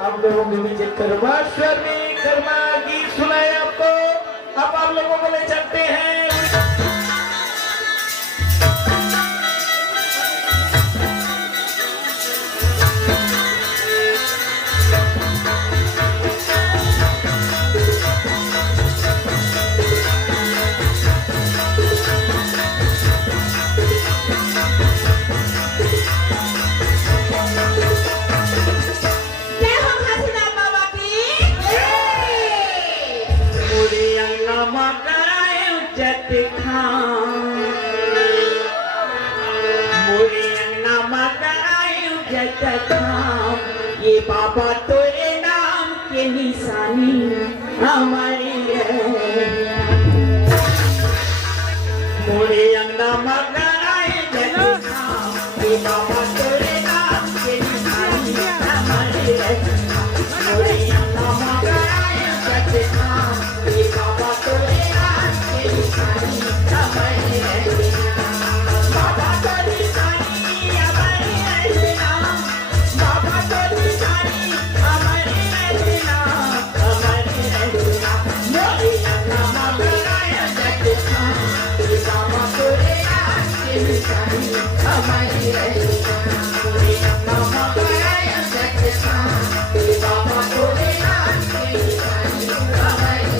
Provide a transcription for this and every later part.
आप लोगों के बीच एक कर्मा गीत सुनाए आपको। अब आप लोगों को ले चलते हैं जत खाम मोरे अंगना मगायो जत खाम ये बाबा तोरे नाम के निशानी हमारी मोरे अंगना मगायो जत खाम ये बाबा तोरे नाम के निशानी हमारी मोरे अंगना मगायो जत खाम ये बाबा तोरे नाम के निशानी हमारी बाबा तो निशानी हमारी बाबा तो निशानी हमारी हमारी मोरे अंगना मगायो जत खाम ये बाबा तोरे नाम के निशानी हमारी मोरे अंगना मगायो जत खाम ये बाबा तोरे नाम के निशानी हमारी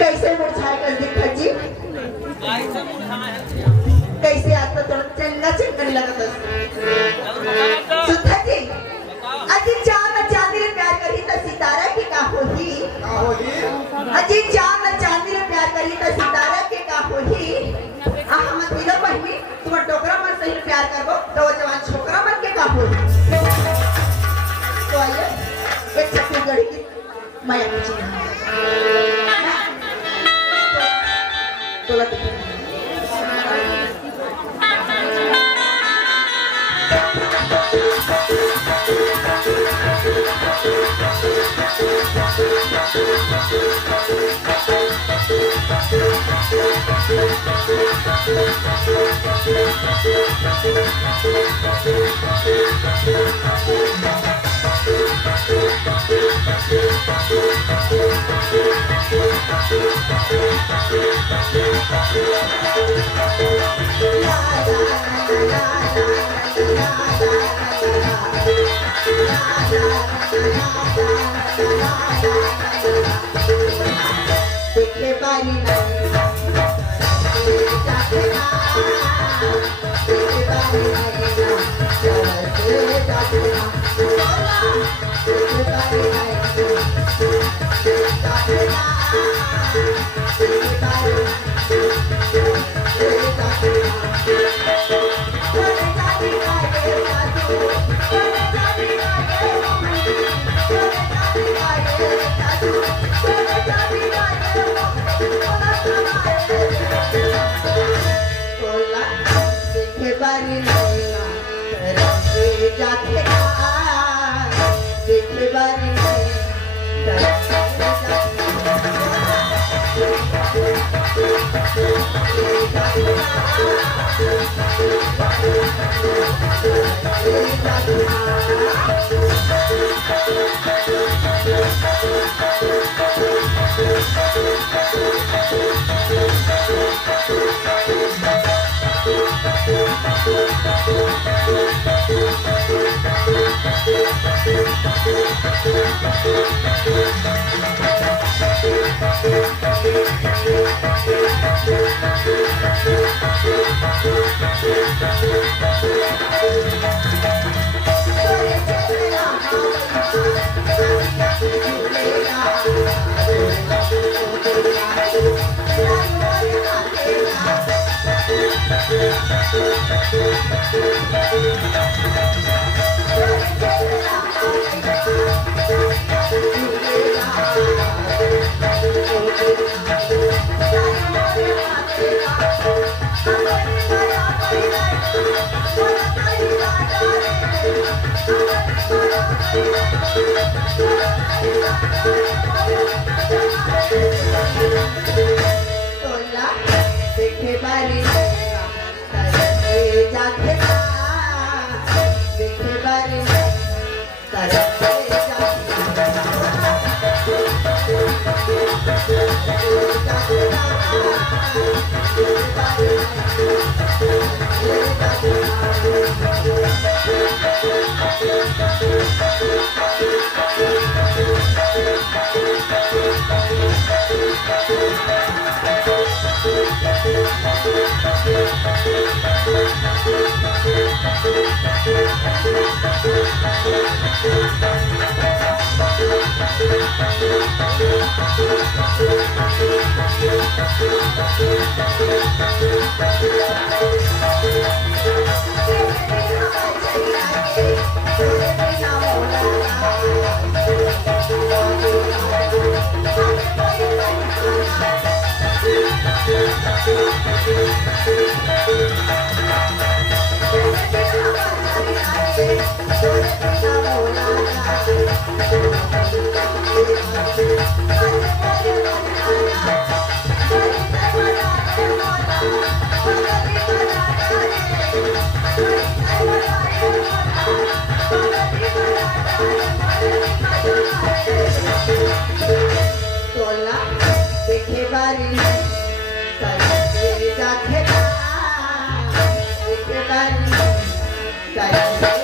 कैसे मुरझाए कर दिखा जी कैसे आता थोड़ा चंगा चंगन लगता सुधा जी अजी चांद चांदी ने प्यार करी तो सीता प्यार करबो तो वो जवान छोकरा बन के काबू। तो आइए एक छत्तीसगढ़ी की माया पूछी तो लगती देखे बारी नहीं जाते ना देखे बारी नहीं चलते जाते ना देखे बारी नहीं जाते ना देखे बारी जाते बारी नैना तरंगे जाते ना देखे बारी नैना देखे बारी नैना तरंगे जाते ना देखे बारी नैना तरंगे देखे बारी तरंगे जाते ना देखे बारी तरंगे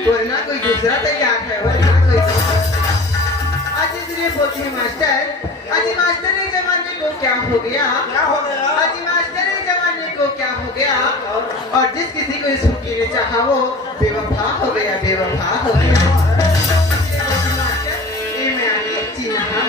वरना कोई दूसरा तैयार है, वरना कोई दूसरा। आज इसलिए बोलते हैं मास्टर, आज मास्टर ने जमाने को क्या हो गया, क्या हो गया? आज मास्टर ने जमाने को क्या हो गया, और जिस किसी को इस फुकी ने चाहा वो बेवफा हो गया, बेवफा हो गया। ये मैं आगे चिन्हा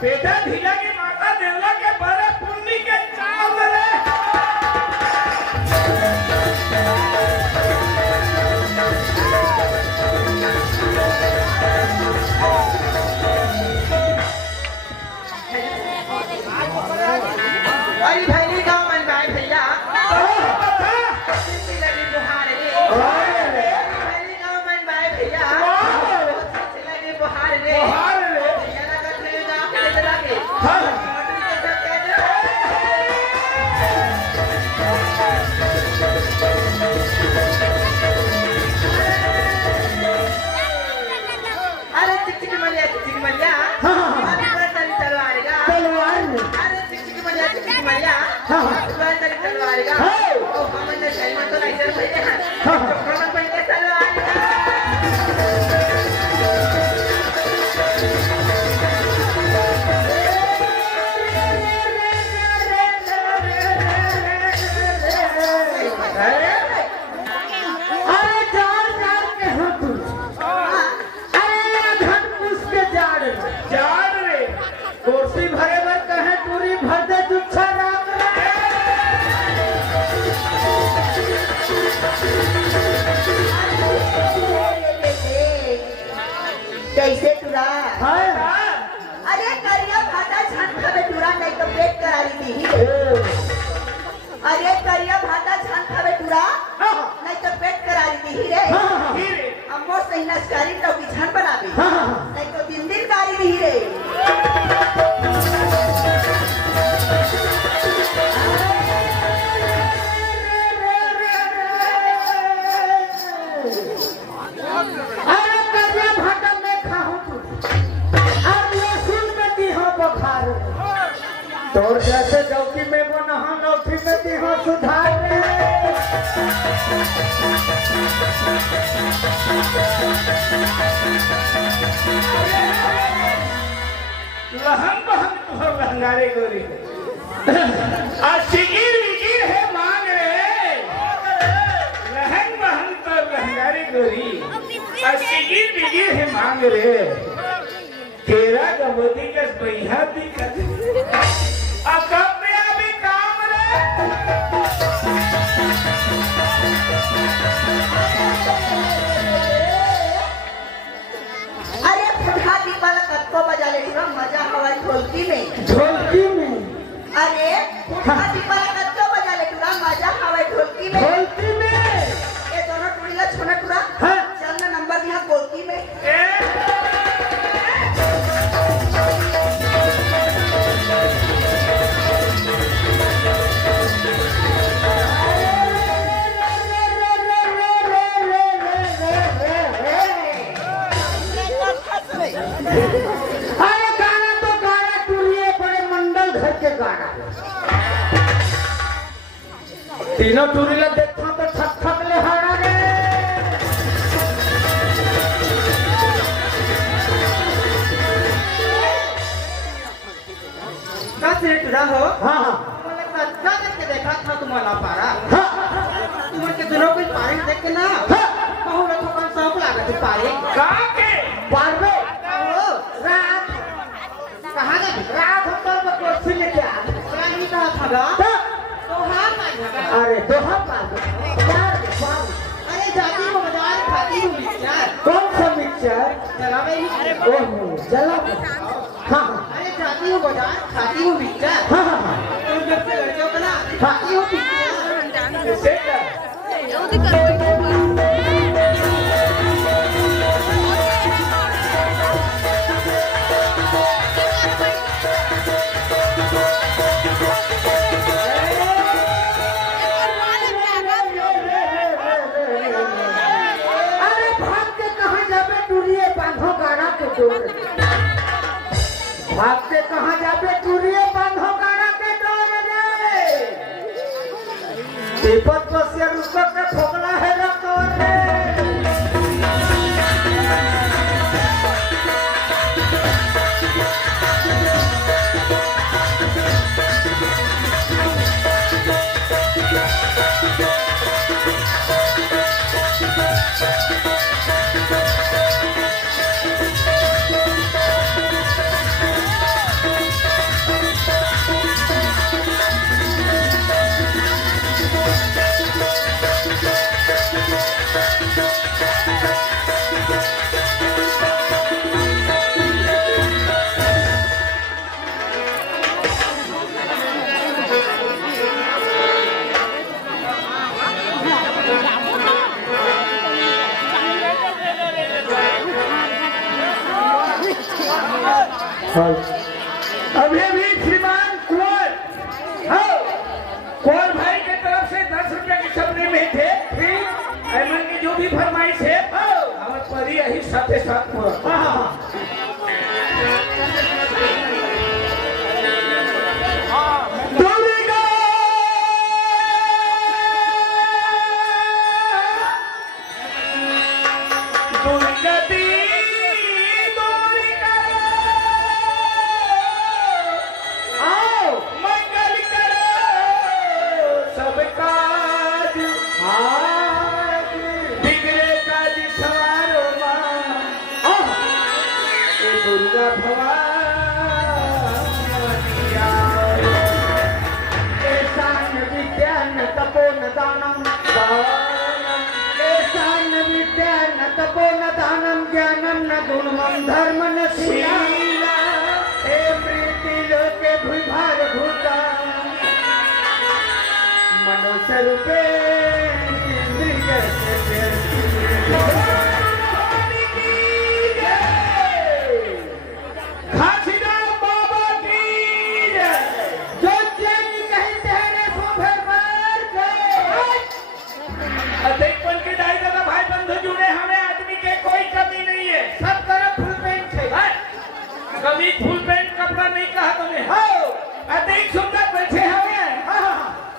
बेटा ढीला के माता देवला के बड़े पुण्य के चाव रे। अरे भाई गाँव मन भाई भैया लगी बुहार रे गाँव मन भाई भैया लगी बुहार रे कैसे तुरा? अरे करिया भाटा छान खावे तुरा नहीं तो पेट करारी दी। अरे करिया भाटा छान खावे तुरा नहीं तो पेट करारी दी रे। अम्मो सही नस्कारी तो बिछान बनावे नहीं तो दिन दिन कारी दी रे। तोर जैसे चौकी में वो नहा नौकी में दी हो सुधार रे। लहन बहन तुहर लहंगारे गोरी आ शिगिर विगिर है मांग रे। लहन बहन तो लहंगारे गोरी आ शिगिर विगिर है मांग रे। तेरा गमोदी का बैहा दिखत कब में अभी काम रे। अरे फुटहा दीपाला कत्को बजा ले तुरा मजा हवा ढोलकी में। अरे फुटहा दीपाला कत्को बजा ले तुरा मजा हवा ढोलकी में। ये दोनों टुड़ीला छोना तुरा चल ना नंबर दिया गोलकी में। अरे गाना तो गाना टूरिए बड़े मंडल घर के गाना तीनों टूरीला देखता तो थक थक ले हारा रे। का सेट रहो हाँ मैंने कच्चा करके देखा था तुम्हारा पारा तुम्हारे दोनों कोई पारी देख के ना कहूँ रखो कौन सांप लागा तू पारी कहाँ के पारवे रात कहाँ गए रात हम तो कुर्सी लेके आ नहीं कहा था ना तो हाँ पाएगा अरे दोहा पारवे अरे जाती हो बाजार खाती हूँ मिक्सचर कौन सा मिक्सचर जला में ओहो जला हाँ अरे जाती हूँ बाजार खाती हूँ मिक्सचर हाँ तुम जब से लड़के हो ना खाती हूँ मिक्सचर तो भागते कहाँ जाबे चूरिये बांधो गाड़ा के डोर रे विपत को से रुको के ठोकला है रतोर रे अभी भी श्रीमान कुंवर भाई के तरफ से 10 रुपए की सब्जी में थे ऐमन की जो भी फरमाइश है हमारे परी यही साथ पूरा धर्म न शीला हे प्रीति लोके भूभार भूता मनुष्य रूपे कभी फुल पैंट कपड़ा नहीं कहा तुम्हें अधिक सुंदर बैठे हमें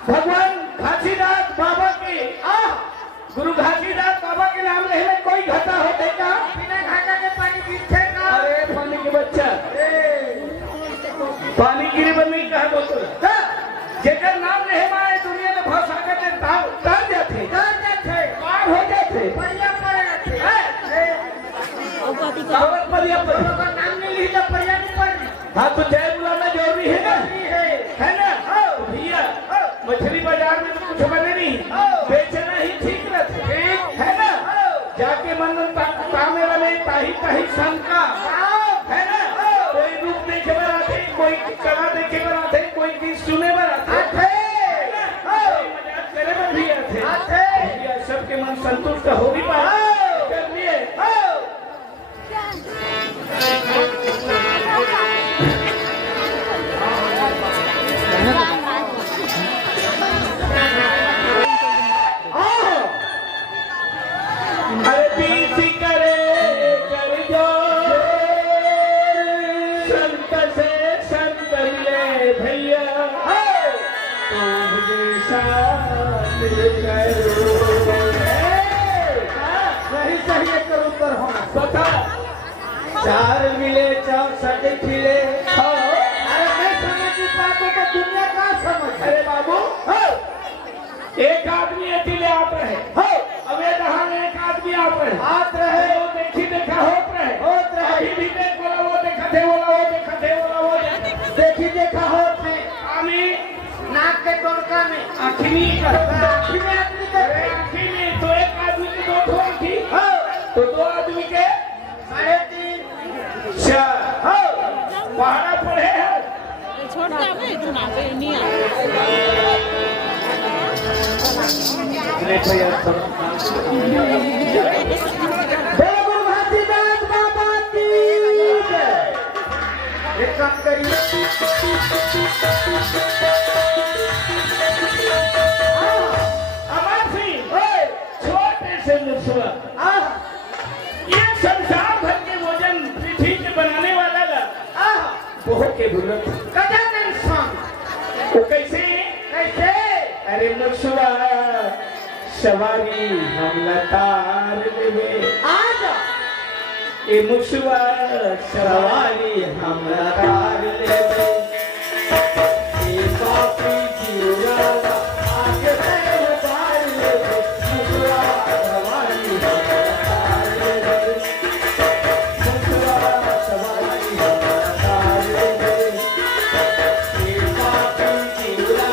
भगवान घासीदास बाबा के गुरु घासीदास बाबा के नाम ले में कोई घाटा होते का बिना घाटा के पानी गिरते का अरे पानी के बच्चा पानी गिरी बन नहीं कहा बोल जेकर नाम ले माए दुनिया में बहुत सागर में तार जाते पार हो जाते बढ़िया पड़ जाते हाँ तो जय बुलाना जरूरी है ना भैया मछली बाजार में तो कुछ बने नहीं बेचना ही ठीक रहते है ना जाके मन मेरा में ताही ताही शंका है ना कोई रूप देखे बनाते कोई कला देखे बनाते कोई गीत सुने बनाते मजाक करे में भी आते सबके मन संतुष्ट हो भी पाए अरे पीसी करे कर जो संत से संत ले भैया तुम साथ करो सही करो पर होना बता 4 मिले 64 खिले अरे मैं समझ पाता तो दुनिया का समझ अरे बाबू एक आदमी अकेले आप रहे अब ये दहाने एक आदमी आप रहे वो देखी देखा होत रहे अभी भी देख बोला वो देखा थे बोला देखी देखा होत है आमी नाक के तोड़का में आँखी में तो एक आदमी के 2 ठो आँखी तो 2 आदमी के 3.5 पहाड़ा पड़े हैं छोटा भाई चुनाव नहीं गुरु घासीदास बाबा की एक काम करिए अमर सिंह छोटे से मुसवा ये संसार भर के भोजन पृथ्वी के बनाने वाला के भूलत कजा टेंशन वो कैसे कैसे अरे मुसवा सवारी हम लतार लेवे आज ए मुसवा सवारी हम लतार लेवे ए पापी जीवा आगे तेरे पार लेवे मुसवा सवारी हम लतार लेवे मुसवा सवारी हम लतार लेवे ए पापी जीवा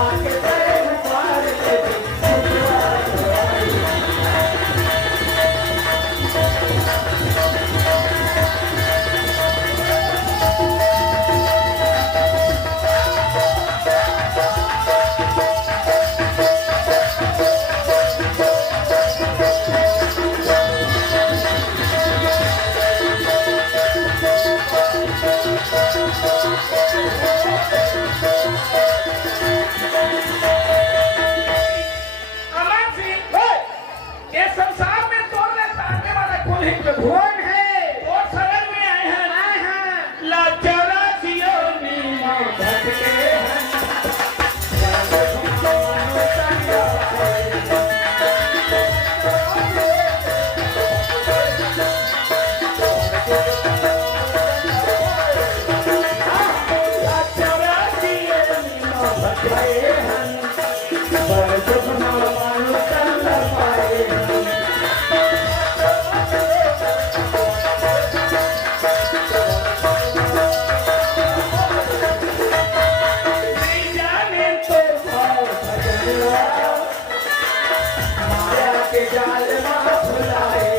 आगे तेरे पार लेवे मुसवा सवारी अमर सिंह, ये संसार में तोड़ने ताड़ने वाला कौन है? कौन है और शरण में आए हैं आए हैं लाचारा सियोनी माँ भटके हैं। लाचारा सियोनी माँ भटके हैं। पर सुख मानो चल पाए हैं। नहीं जाने तो भाव भजनवा, माया के जाल में फुलाए।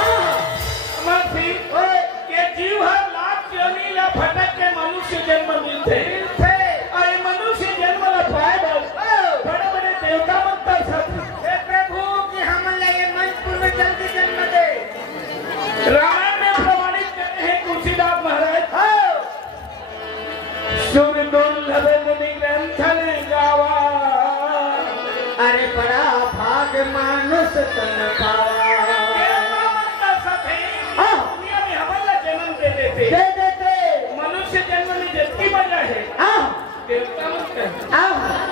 अमर सिंह, ये जीव हर लाख योनि या भटक के मनुष्य जन्म मिलते और ये मनुष्य जन्म ला पाए बहुत बड़े बड़े देवता मंत्र सब हे प्रभु कि हम ये मंचपुर में जल्दी जन्म दे रामायण में प्रमाणित करते हैं तुलसीदास महाराज सूर्य दुर्लभ मुनि ग्रंथन गावा अरे बड़ा भाग मानुष तन पावा देवता मंत्र सब है दुनिया में हमारा जन्म दे देते दे देते मनुष्य जन्म में जितनी मजा है देवता मंत्र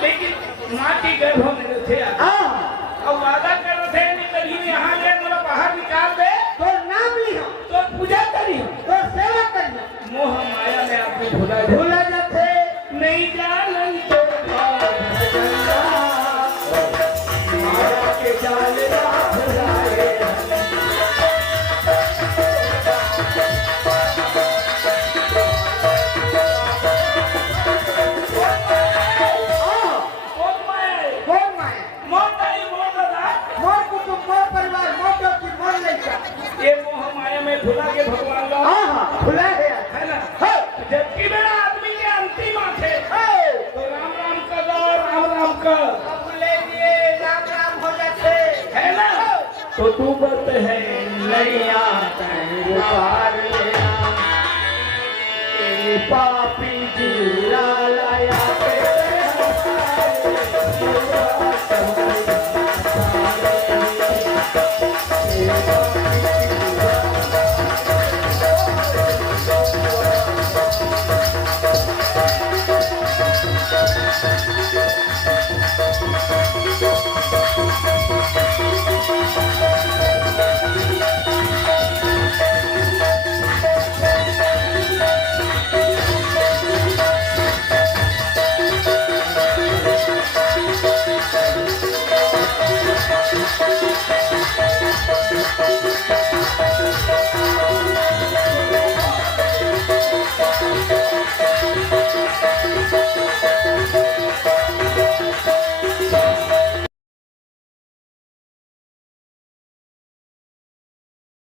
लेकिन माँ की गर्भ में थे अब वादा कर रहे थे नहीं कहीं यहाँ ले मेरा बाहर निकाल दे तो नाम लियो तो पूजा करी तो सेवा करियो मोह माया में आपने भुला भूला जाते नहीं जानन तो भजनवा, माया के जाल में फुलाए। कौन माया? कौन माया मोर नहीं मोर दादा मोर कुटुंब मोर परिवार मोर डोकी मोर लइका ये मोह माया में भुला के भगवान का भूला है है ना जबकि मेरा आदमी के अंतिम आंखें तो राम राम का गाओ राम राम का अब ले लिए राम राम हो जाते है ना तो तू बत है नैया पार लेना ए पापी जी